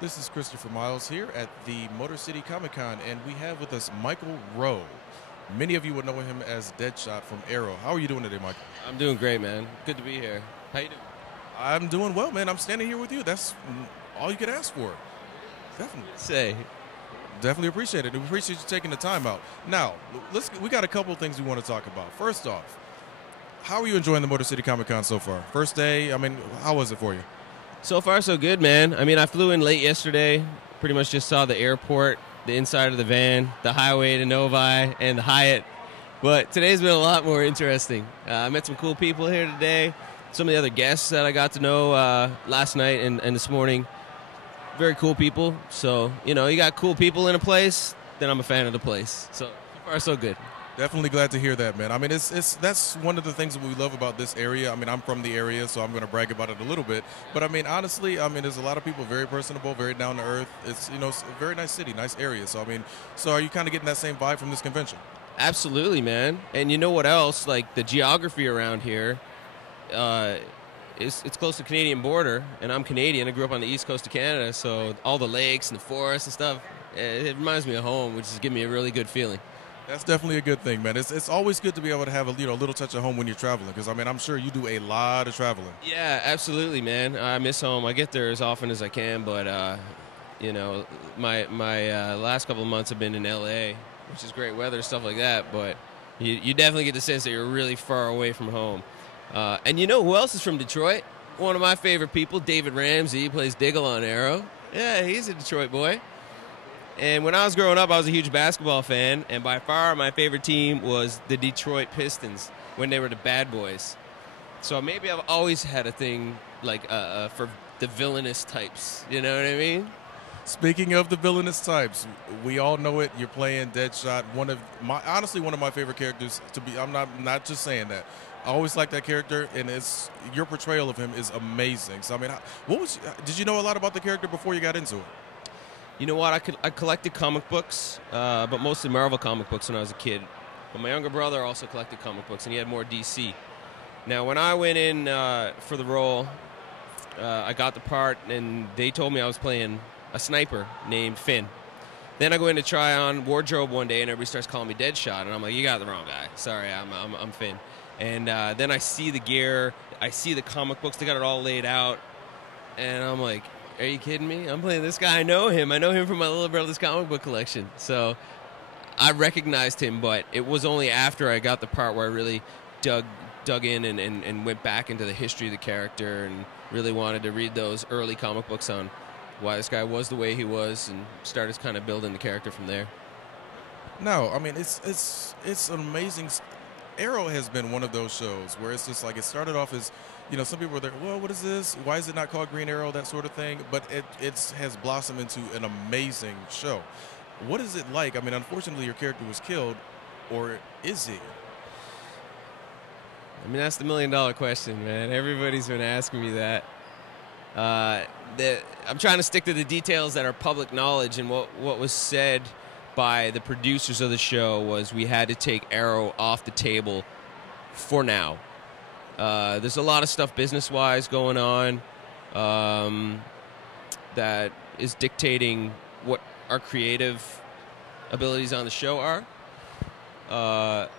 This is Christopher Miles here at the Motor City Comicon, and we have with us Michael Rowe. Many of you would know him as Deadshot from Arrow. How are you doing today, Michael? I'm doing great, man. Good to be here. How you doing? I'm doing well, man. I'm standing here with you. That's all you could ask for. Definitely. Definitely appreciate it. We appreciate you taking the time out. Now, we got a couple of things we want to talk about. First off, how are you enjoying the Motor City Comicon so far? First day, how was it for you? So far, so good, man. I flew in late yesterday. Pretty much just saw the airport, the inside of the van, the highway to Novi, and the Hyatt. But today's been a lot more interesting. I met some cool people here today. Some of the other guests that I got to know last night and this morning. Very cool people. So, you got cool people in a place, then I'm a fan of the place. So far, so good. Definitely glad to hear that, man. That's one of the things that we love about this area. I'm from the area, so I'm going to brag about it a little bit. But honestly, there's a lot of people very personable, very down to earth. It's a very nice city, nice area. So so are you kind of getting that same vibe from this convention? Absolutely, man. And you know what else? Like the geography around here, it's close to the Canadian border, and I'm Canadian. I grew up on the east coast of Canada, so all the lakes and the forests and stuff. It reminds me of home, which is giving me a really good feeling. That's definitely a good thing, man. It's always good to be able to have a little touch of home when you're traveling, because I'm sure you do a lot of traveling. Yeah, absolutely, man. I miss home. I get there as often as I can, but my last couple of months have been in LA, which is great weather, stuff like that. But you definitely get the sense that you're really far away from home. And you know who else is from Detroit? One of my favorite people, David Ramsey. He plays Diggle on Arrow. Yeah, he's a Detroit boy. And when I was growing up, I was a huge basketball fan, and by far my favorite team was the Detroit Pistons when they were the bad boys. So maybe I've always had a thing like for the villainous types. You know what I mean? Speaking of the villainous types, we all know it. You're playing Deadshot, honestly one of my favorite characters. I'm not just saying that. I always like that character, and your portrayal of him is amazing. So did you know a lot about the character before you got into it? You know what? I collected comic books, but mostly Marvel comic books when I was a kid. But my younger brother also collected comic books, and he had more DC. Now, when I went in for the role, I got the part, and they told me I was playing a sniper named Finn. Then I go in to try on wardrobe one day, and everybody starts calling me Deadshot, and I'm like, you got the wrong guy. Sorry, I'm Finn. And then I see the gear, I see the comic books, they got it all laid out, and I'm like, are you kidding me? I'm playing this guy. I know him from my little brother's comic book collection. So I recognized him, but it was only after I got the part where I really dug in and went back into the history of the character and really wanted to read those early comic books on why this guy was the way he was, and started kind of building the character from there. No, it's an amazing. Arrow has been one of those shows where it's just like it started off as, some people were there, well, what is this? Why is it not called Green Arrow? That sort of thing. But it has blossomed into an amazing show. What is it like? Unfortunately, your character was killed, or is he? That's the million-dollar question, man. Everybody's been asking me that. I'm trying to stick to the details that are public knowledge, and what was said by the producers of the show was we had to take Arrow off the table for now. There's a lot of stuff business-wise going on that is dictating what our creative abilities on the show are. But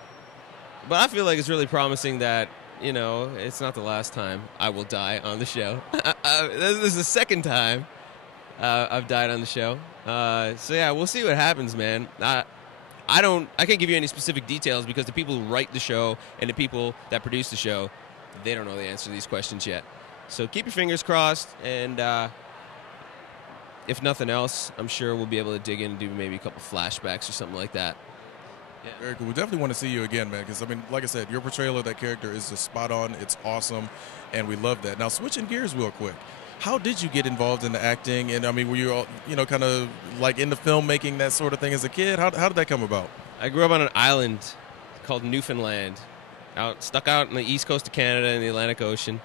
I feel like it's really promising that, it's not the last time I will die on the show. This is the second time I've died on the show. So yeah, we'll see what happens, man. I can't give you any specific details because the people who write the show and the people that produce the show, they don't know the answer to these questions yet. So keep your fingers crossed, and if nothing else, I'm sure we'll be able to dig in and do maybe a couple flashbacks or something like that. Yeah. Very cool. We definitely want to see you again, man, because, like I said, your portrayal of that character is just spot on. It's awesome, and we love that. Now, switching gears real quick. How did you get involved in the acting? And, were you all, kind of like into filmmaking, that sort of thing as a kid? How did that come about? I grew up on an island called Newfoundland, stuck out in the east coast of Canada in the Atlantic Ocean.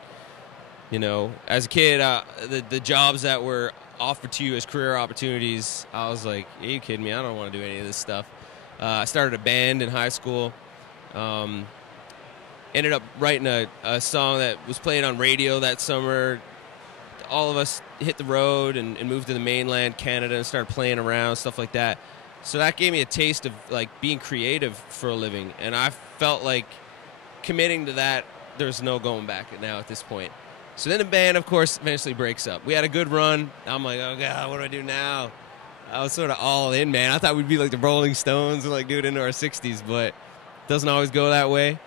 As a kid, the jobs that were offered to you as career opportunities, I was like, are you kidding me? I don't want to do any of this stuff. I started a band in high school. Ended up writing a song that was played on radio that summer. all of us hit the road and moved to the mainland, Canada, and started playing around, stuff like that. So that gave me a taste of like being creative for a living, and I felt like committing to that, there's no going back now at this point. So then the band, of course, eventually breaks up. We had a good run. I'm like, oh God, what do I do now? I was sort of all in, man. I thought we'd be like the Rolling Stones and like do it into our 60s, but it doesn't always go that way.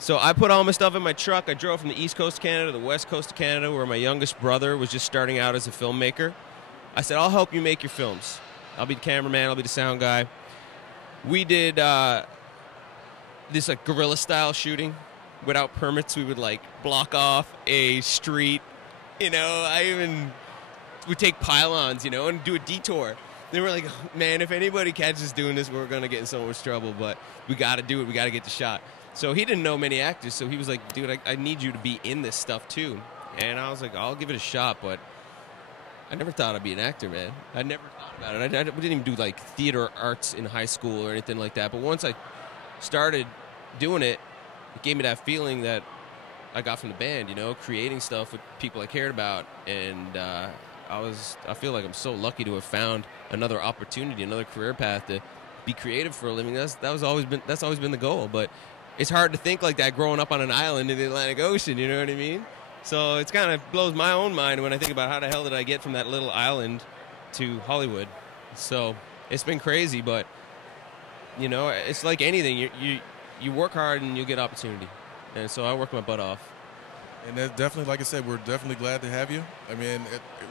So I put all my stuff in my truck. I drove from the East Coast of Canada to the West Coast of Canada, where my youngest brother was just starting out as a filmmaker. I said, I'll help you make your films. I'll be the cameraman. I'll be the sound guy. We did this like guerrilla-style shooting. Without permits, we would like block off a street. You know, we'd take pylons, you know, and do a detour. They were like, man, if anybody catches doing this, we're going to get in so much trouble, but we got to do it. We got to get the shot. So he didn't know many actors, so he was like, dude, I need you to be in this stuff too. And I was like, I'll give it a shot, but I never thought I'd be an actor, man. I never thought about it. I didn't even do like theater arts in high school or anything like that. But once I started doing it, it gave me that feeling that I got from the band, you know, creating stuff with people I cared about. And I feel like I'm so lucky to have found another opportunity, another career path to be creative for a living. That's always been the goal. But it's hard to think like that growing up on an island in the Atlantic Ocean, you know what I mean? So it's kind of blows my own mind when I think about how the hell did I get from that little island to Hollywood. So it's been crazy, but, you know, it's like anything. You work hard and you get opportunity. And so I work my butt off. And definitely, like I said, we're definitely glad to have you. I mean,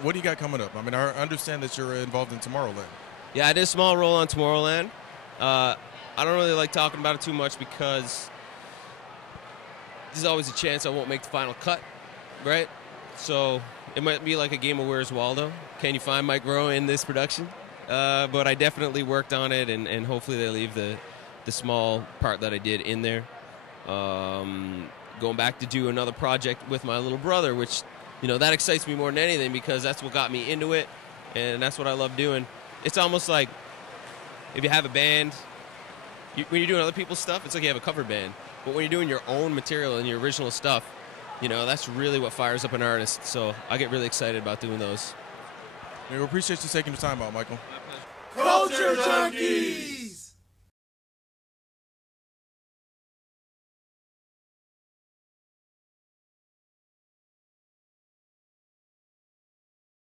what do you got coming up? I mean, I understand that you're involved in Tomorrowland. Yeah, I did a small role on Tomorrowland. I don't really like talking about it too much because there's always a chance I won't make the final cut, right? So it might be like a game of Where's Waldo. Can you find Mike Rowe in this production? But I definitely worked on it, and hopefully they leave the small part that I did in there. Going back to do another project with my little brother, which, you know, that excites me more than anything because that's what got me into it, and that's what I love doing. It's almost like if you have a band, when you're doing other people's stuff, it's like you have a cover band. But when you're doing your own material and your original stuff, you know, that's really what fires up an artist. So I get really excited about doing those. We appreciate you taking the time out, Michael. Culture Junkies!